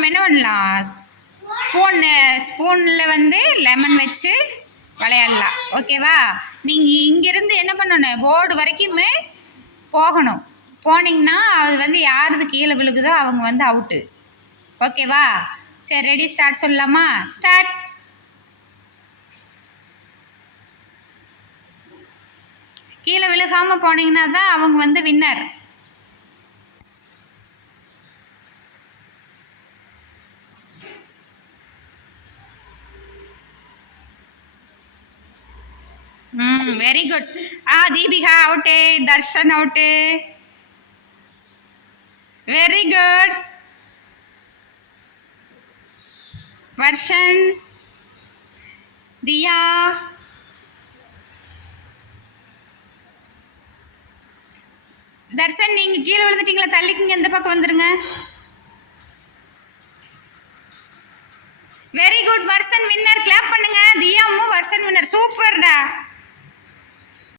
நம்ம என்ன பண்ணலாம், ஸ்பூனில் வந்து லெமன் வச்சு விளையாடலாம். ஓகேவா? நீங்கள் இங்கேருந்து என்ன பண்ணணும், போர்டு வரைக்குமே போகணும். போனீங்கன்னா அது வந்து யாருக்கு கீழே விழுகுதோ அவங்க வந்து அவுட்டு. ஓகேவா? சரி, ரெடி, ஸ்டார்ட் சொல்லலாமா? ஸ்டார்ட். கீழே விழுகாமல் போனீங்கன்னா தான் அவங்க வந்து winner. Very good. Deepika out, Darshan out. Very good. Varshan, Diya, Darshan நீங்க கீழே விழுந்துட்டீங்களா, தள்ளிக்குங்க, இந்த பக்கம் வந்துருங்க. Very good, Varshan winner. Clap பண்ணுங்க. தியாவும் வர்ஷன் வின்னர். சூப்பர்டா.